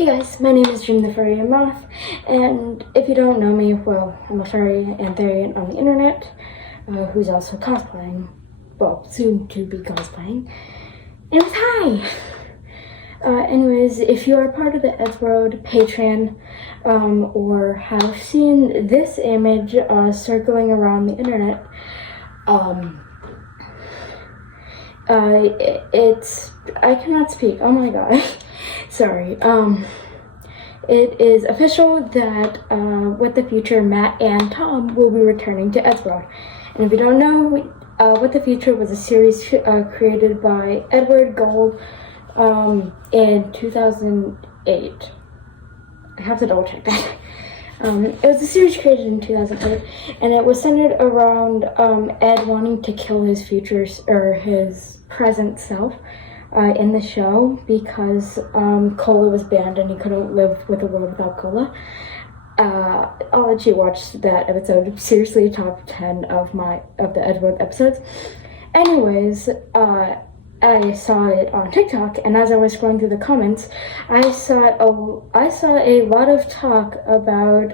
Hey guys, my name is Jim the Furry Moth, and if you don't know me, well, I'm a furry anthurian on the internet, who's also cosplaying, well, soon to be cosplaying. Anyways, hi! Anyways, if you are part of the Eddsworld Patreon, or have seen this image, circling around the internet, I cannot speak, oh my god. Sorry. It is official that What the Future, Matt and Tom will be returning to Eddsworld. And if you don't know, What the Future was a series created by Edward Gold in 2008. I have to double check that. It was a series created in 2008, and it was centered around Ed wanting to kill his his present self in the show because cola was banned and he couldn't live with a world without cola. I'll let you watch that episode. Seriously, top 10 of the Eddsworld episodes. Anyways, I saw it on TikTok, and as I was scrolling through the comments, I saw a lot of talk about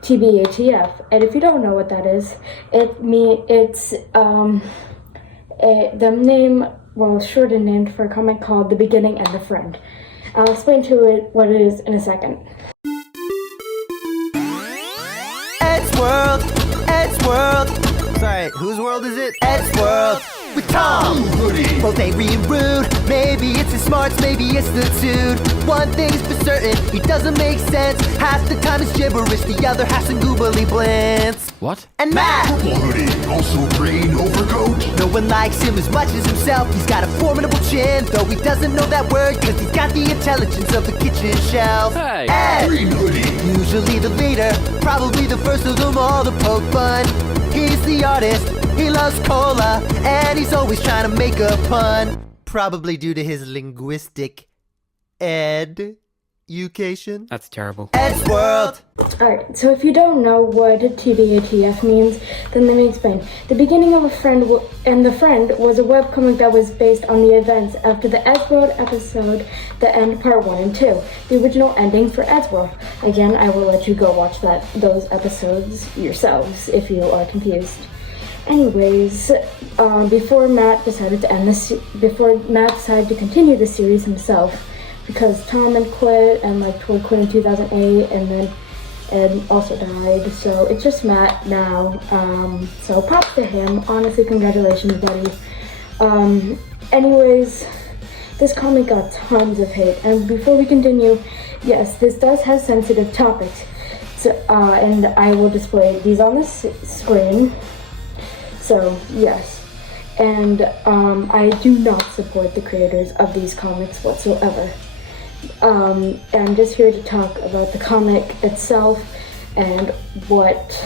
TBATF, and if you don't know what that is, it's the name, well, shortened name for a comic called The Beginning and the Friend. I'll explain what it is in a second. Eddsworld, Eddsworld. Sorry, whose world is it? Eddsworld. With Tom, both angry and rude. Maybe it's his smarts, maybe it's the dude. One thing's for certain, he doesn't make sense. Half the time it's gibberish, the other half's in goobly blintz. What? And Matt, purple hoodie, also green overcoat. No one likes him as much as himself. He's got a formidable chin, though he doesn't know that word, cause he's got the intelligence of the kitchen shelf. Hey! Ed, Green hoodie, usually the leader, probably the first of them all to poke fun. He's the artist, he loves cola, and he's always trying to make a pun. Probably due to his linguistic education. That's terrible. Eddsworld. Alright, so if you don't know what TBATF means, then let me explain. The Beginning of a Friend and the Friend was a webcomic that was based on the events after the Eddsworld episode, The End Part 1 and 2, the original ending for Eddsworld. Again, I will let you go watch those episodes yourselves if you are confused. Anyways, before Matt decided to continue the series himself, because Tom had quit, and Troy quit in 2008, and then Ed also died, so it's just Matt now. So props to him. Honestly, congratulations, buddy. Anyways, this comic got tons of hate, and before we continue, yes, this does have sensitive topics. So, and I will display these on the screen. So, yes. And I do not support the creators of these comics whatsoever. I'm just here to talk about the comic itself and what,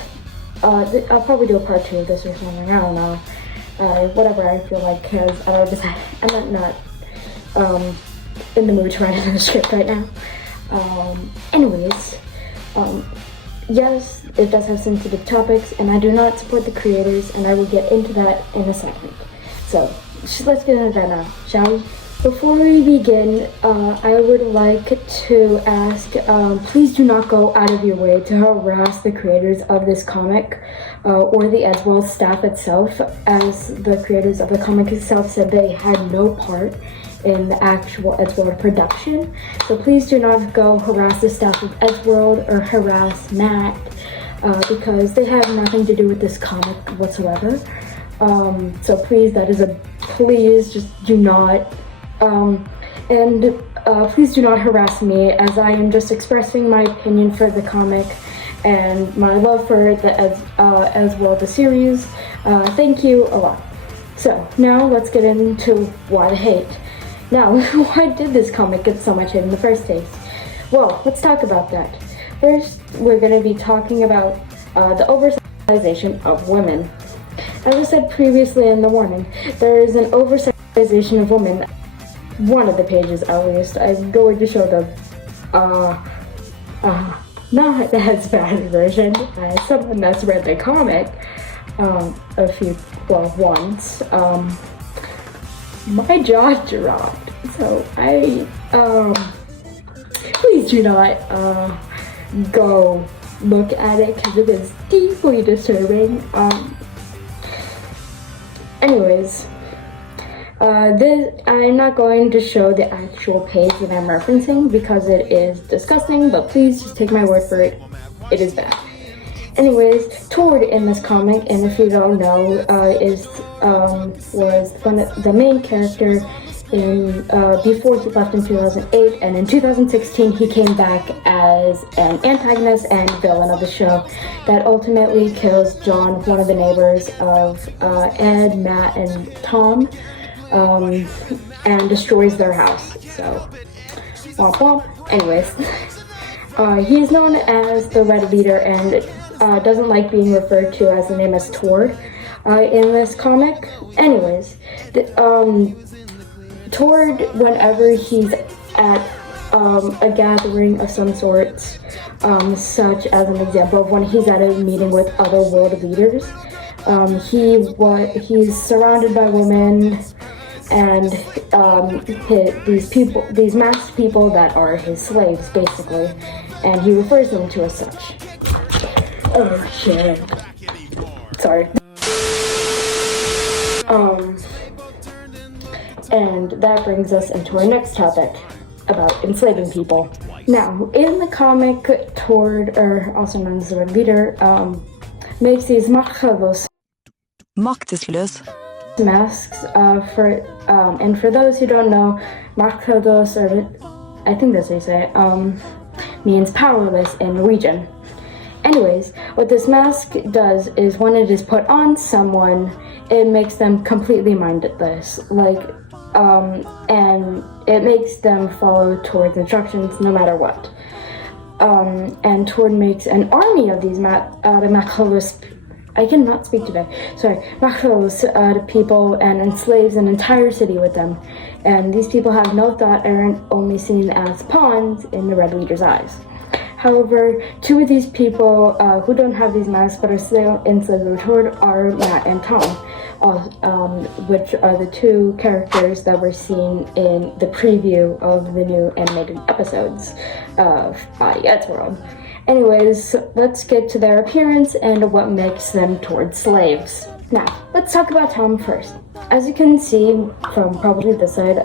I'll probably do a part 2 of this or something, I don't know. Whatever I feel like, because I'm not in the mood to write a script right now. Anyways, yes, it does have sensitive topics, and I do not support the creators, and I will get into that in a second. So, let's get into that now, shall we? Before we begin, I would like to ask, please do not go out of your way to harass the creators of this comic, or the Eddsworld staff itself, as the creators of the comic itself said they had no part in the actual Eddsworld production. So please do not go harass the staff of Eddsworld or harass Matt, because they have nothing to do with this comic whatsoever. So please, please just do not, please do not harass me, as I am just expressing my opinion for the comic and my love for the Eddsworld, the series. Thank you a lot. So now let's get into why the hate. Now, why did this comic get so much hate in the first place? Well, let's talk about that. First, we're going to be talking about the oversexualization of women. As I said previously in the warning, there is an oversexualization of women. One of the pages, at least, I'm going to show the, not the headspad version, as someone that's read the comic, once, my jaw dropped. So I please do not go look at it because it is deeply disturbing. Anyways, I'm not going to show the actual page that I'm referencing because it is disgusting, but please just take my word for it. It is bad. Anyways, Tord in this comic, and if you don't know, was the main character in before he left in 2008, and in 2016 he came back as an antagonist and villain of the show that ultimately kills John, one of the neighbors of Ed, Matt, and Tom, and destroys their house. So, womp womp. Anyways, he is known as the Red Leader and doesn't like being referred to as the name as Tord in this comic. Anyways, Tord, whenever he's at a gathering of some sorts, such as an example of when he's at a meeting with other world leaders, he's surrounded by women and these masked people that are his slaves, basically, and he refers them to as such. Oh shit. Sorry. And that brings us into our next topic about enslaving people. Now, in the comic, Tord, or also known as the Red Leader, makes these makhlus masks and for those who don't know, makhlus, or I think that's how you say it, means powerless in Norwegian. Anyways, what this mask does is when it is put on someone, it makes them completely mindless, and it makes them follow Tord's instructions no matter what. And Tord makes an army of these makhlus. I cannot speak today. Sorry, makhlus people, and enslaves an entire city with them. And these people have no thought and are only seen as pawns in the Red Leader's eyes. However, two of these people who don't have these masks but are still enslaved with Tord are Matt and Tom, which are the two characters that were seen in the preview of the new animated episodes of Eddsworld. Anyways, let's get to their appearance and what makes them Tord slaves. Now, let's talk about Tom first. As you can see from probably this side,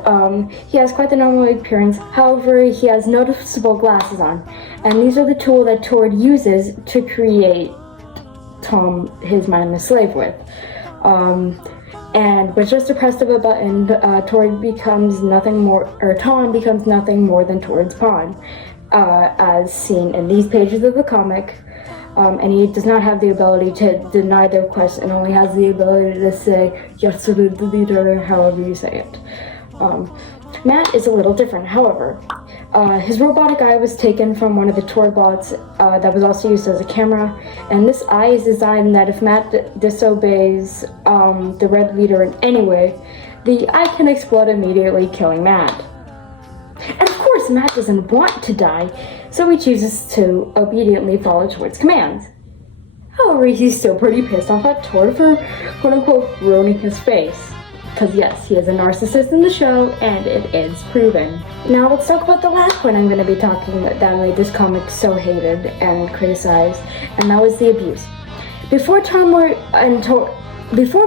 he has quite the normal appearance. However, he has noticeable glasses on, and these are the tool that Tord uses to create Tom, his mindless slave, with. And with just the press of a button, Tom becomes nothing more than Tord's pawn, as seen in these pages of the comic. And he does not have the ability to deny their request and only has the ability to say, yes, to the leader, however you say it. Matt is a little different, however. His robotic eye was taken from one of the Tord bots that was also used as a camera, and this eye is designed that if Matt disobeys the Red Leader in any way, the eye can explode immediately, killing Matt. And of course, Matt doesn't want to die, so he chooses to obediently follow Tord's commands. However, he's still pretty pissed off at Tord for quote-unquote ruining his face. Because yes, he is a narcissist in the show, and it is proven. Now let's talk about the last point I'm going to be talking that made this comic so hated and criticized, and that was the abuse. Before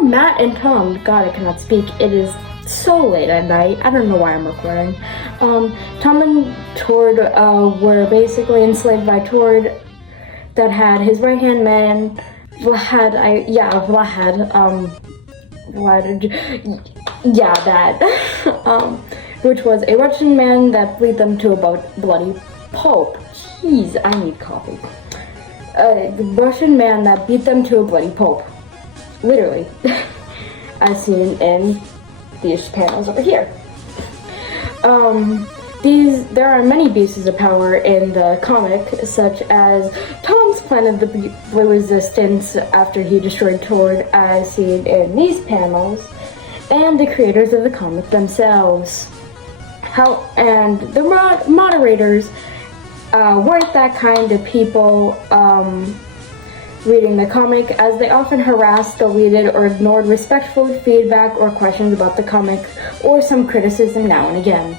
Matt and Tom, God, I cannot speak, it is so late at night, I don't know why I'm recording. Tom and Tord were basically enslaved by Tord that had his right-hand man, which was a Russian man that beat them to a bloody pulp. Jeez, I need coffee. A Russian man that beat them to a bloody pulp. Literally. As seen in these panels over here. There are many abuses of power in the comic, such as Tom's plan of the Blue Resistance after he destroyed Tord, as seen in these panels, and the creators of the comic themselves. And the moderators weren't that kind of people reading the comic, as they often harassed, deleted, or ignored respectful feedback or questions about the comic, or some criticism now and again.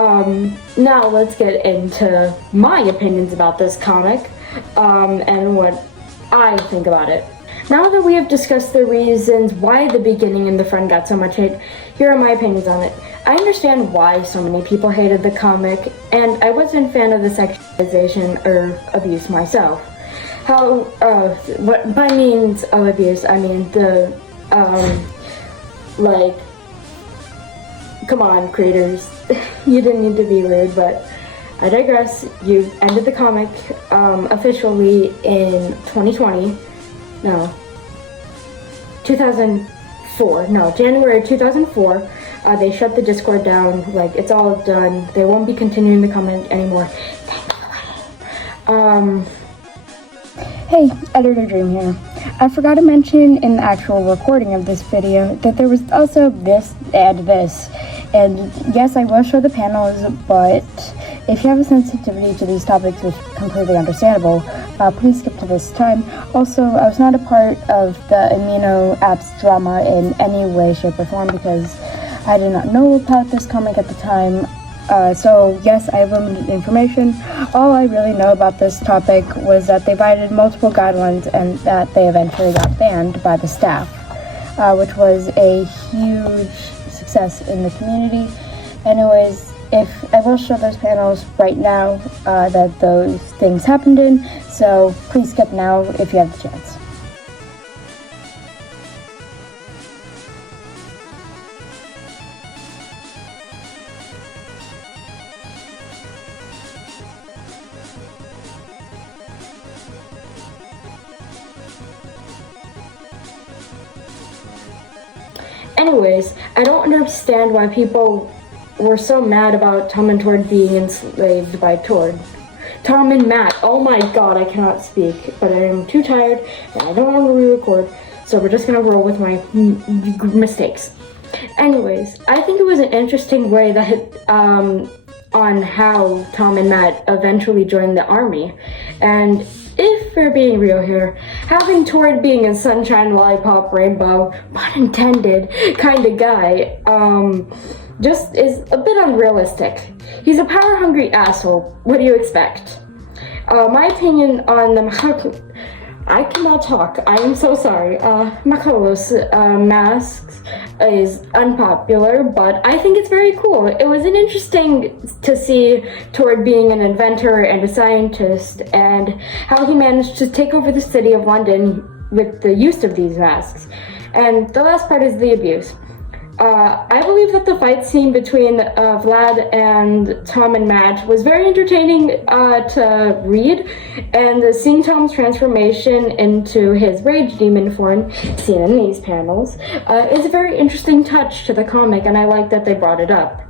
Now let's get into my opinions about this comic, and what I think about it. Now that we have discussed the reasons why the beginning and the front got so much hate, here are my opinions on it. I understand why so many people hated the comic, and I wasn't a fan of the sexualization or abuse myself. What by means of abuse, I mean the, like, come on, creators, you didn't need to be rude, but I digress. You ended the comic, officially in 2004, January 2004, they shut the Discord down, like, it's all done, they won't be continuing the comic anymore, thankfully. Hey, Editor Dream here. I forgot to mention in the actual recording of this video that there was also this and this. And yes, I will show the panels, but if you have a sensitivity to these topics, which is completely understandable, please skip to this time. Also, I was not a part of the Amino Apps drama in any way, shape, or form because I did not know about this comic at the time. So yes, I have limited information. All I really know about this topic was that they violated multiple guidelines and that they eventually got banned by the staff, which was a huge success in the community. Anyways, if I will show those panels right now that those things happened in, so please skip now if you have the chance. Anyways, I don't understand why people were so mad about Tom and Tord being enslaved by Tord. Tom and Matt, oh my god, I cannot speak, but I am too tired and I don't want to re-record, so we're just gonna roll with my mistakes. Anyways, I think it was an interesting way that on how Tom and Matt eventually joined the army, and if we're being real here, having Tord being a sunshine, lollipop, rainbow, pun intended, kind of guy, just is a bit unrealistic. He's a power-hungry asshole. What do you expect? My opinion on the I cannot talk. I am so sorry. Makalos masks is unpopular, but I think it's very cool. It was an interesting to see Tord being an inventor and a scientist, and how he managed to take over the city of London with the use of these masks. And the last part is the abuse. I believe that the fight scene between Vlad and Tom and Matt was very entertaining to read, and seeing Tom's transformation into his rage demon form, seen in these panels, is a very interesting touch to the comic, and I like that they brought it up.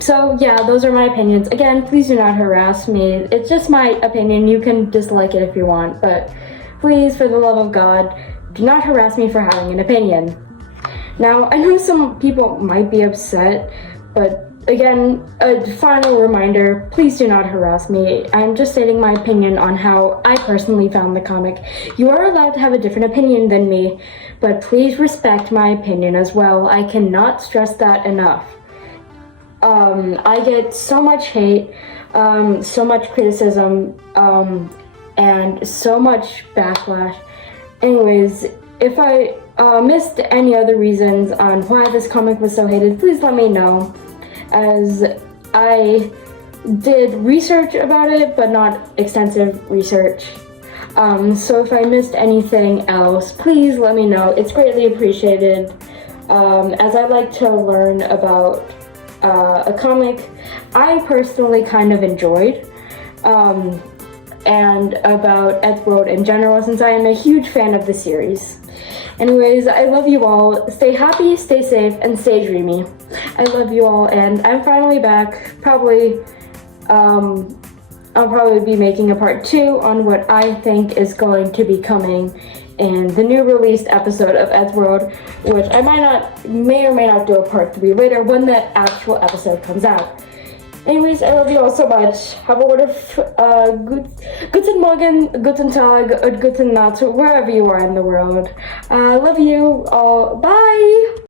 So yeah, those are my opinions. Again, please do not harass me. It's just my opinion. You can dislike it if you want, but please, for the love of God, do not harass me for having an opinion. Now, I know some people might be upset, but again, a final reminder, please do not harass me. I'm just stating my opinion on how I personally found the comic. You are allowed to have a different opinion than me, but please respect my opinion as well. I cannot stress that enough. I get so much hate, so much criticism, and so much backlash. Anyways, if I missed any other reasons on why this comic was so hated, please let me know, as I did research about it, but not extensive research. So if I missed anything else, please let me know. It's greatly appreciated, as I like to learn about a comic I personally kind of enjoyed, and about Eddsworld in general, since I am a huge fan of the series. Anyways, I love you all. Stay happy, stay safe, and stay dreamy. I love you all, and I'm finally back. I'll probably be making a part 2 on what I think is going to be coming in the new released episode of Eddsworld, which I may or may not do a part 3 later when the actual episode comes out. Anyways, I love you all so much. Have a wonderful, guten Morgen, guten Tag, or guten Nacht, wherever you are in the world. I love you all. Bye!